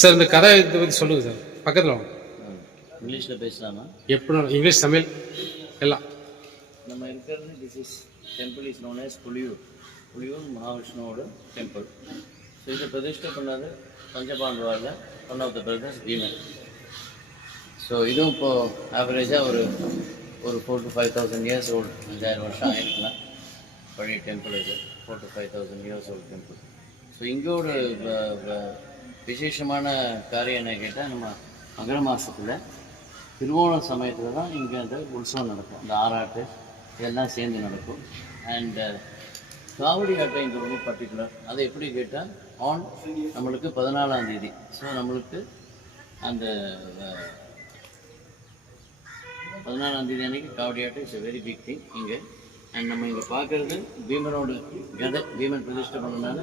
Sir இந்த கதை இதை பற்றி சொல்லுங்கள் சார். பக்கத்தில் வாங்க. இங்கிலீஷில் பேசலாமா? எப்படி இங்கிலீஷ் தமிழ் எல்லாம். நம்ம இருக்கிறது this is temple is known as Puliyur. Puliyur மகாவிஷ்ணுவோட டெம்பிள். ஸோ இதை பிரதிஷ்டை பண்ணது பஞ்சபாண்டவாவில் one of the brothers Bheeman. So இதுவும் இப்போது ஆவரேஜாக ஒரு 4,000 to 5,000 இயர்ஸ் ஓல்டு, 5,000 வருஷம் ஆகிருக்கலாம். பழைய டெம்பிள் இது 4,000 to 5,000 years old temple. So இங்கே ஒரு விசேஷமான காரியம் என்ன கேட்டால், நம்ம மகர மாதத்தில் திருவோண சமயத்தில் தான் இங்கே அந்த உற்சவம் நடக்கும். அந்த ஆராட்டு இதெல்லாம் சேர்ந்து நடக்கும். அண்ட் காவடி ஆட்டம் இங்கே ரொம்ப பர்டிகுலர். அதை எப்படி கேட்டால் நம்மளுக்கு 14ஆம் தேதி. ஸோ நம்மளுக்கு அந்த 14ஆம் தேதி அன்றைக்கி காவடி ஆட்டம் it's a very big thing இங்கே. அண்ட் நம்ம இங்கே பார்க்குறது பீமனோட கதை. பீமன் பிரதிஷ்டை பண்ணனால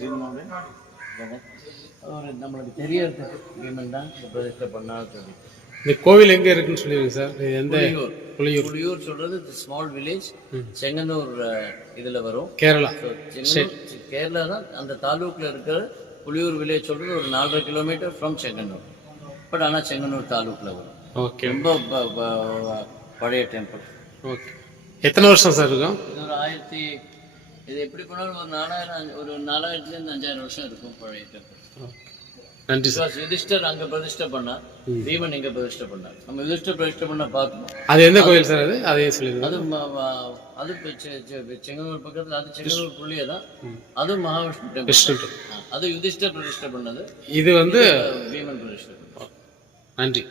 பீமனோட கதை ஒரு நம்மளுக்கு தெரியறதுக்கு பீமன் தான் பிரதிஷ்டை பண்ணாலும் சொல்லி. இந்த கோவில் எங்கே இருக்குன்னு சொல்லிடுங்க சார். எந்த புலியூர் சொல்கிறது ஸ்மால் வில்லேஜ், செங்கனூர் இதில் வரும், கேரளா. கேரளா தான் அந்த தாலூக்கில் இருக்கிற புலியூர் வில்லேஜ் சொல்கிறது ஒரு 4.5 கிலோமீட்டர் ஃப்ரம் செங்கனூர். பட் ஆனால் செங்கனூர் தாலூக்கில் வரும். ஓகே. ரொம்ப பழைய டெம்பிள். ஓகே. எத்தனை வருஷம் சார் இருக்கும்? இது ஒரு இது எப்படி பண்ணாலும் ஒரு 4,000 5,000 வருஷம் இருக்கும் பழைய டெம்பிள். நன்றி சார். யுதிஷ்டர் அங்கே பிரதிஷ்டை பண்ணார், பீமன் இங்கே பிரதிஷ்டை பண்ணார். நம்ம யுதிஷ்டர் பிரதிஷ்டை பண்ண பார்த்தோம். அது எந்த கோயில் சார்? அதே சொல்லுங்க. அது செங்கனூர் பக்கத்தில், அது செங்கனூர் புள்ளியே தான். அது மகாவிஷ்ணு டெம்பிள். அது யுதிஷ்டர் பிரதிஷ்டை பண்ணது. இது வந்து பீமன் பிரதிஷ்டை. நன்றி.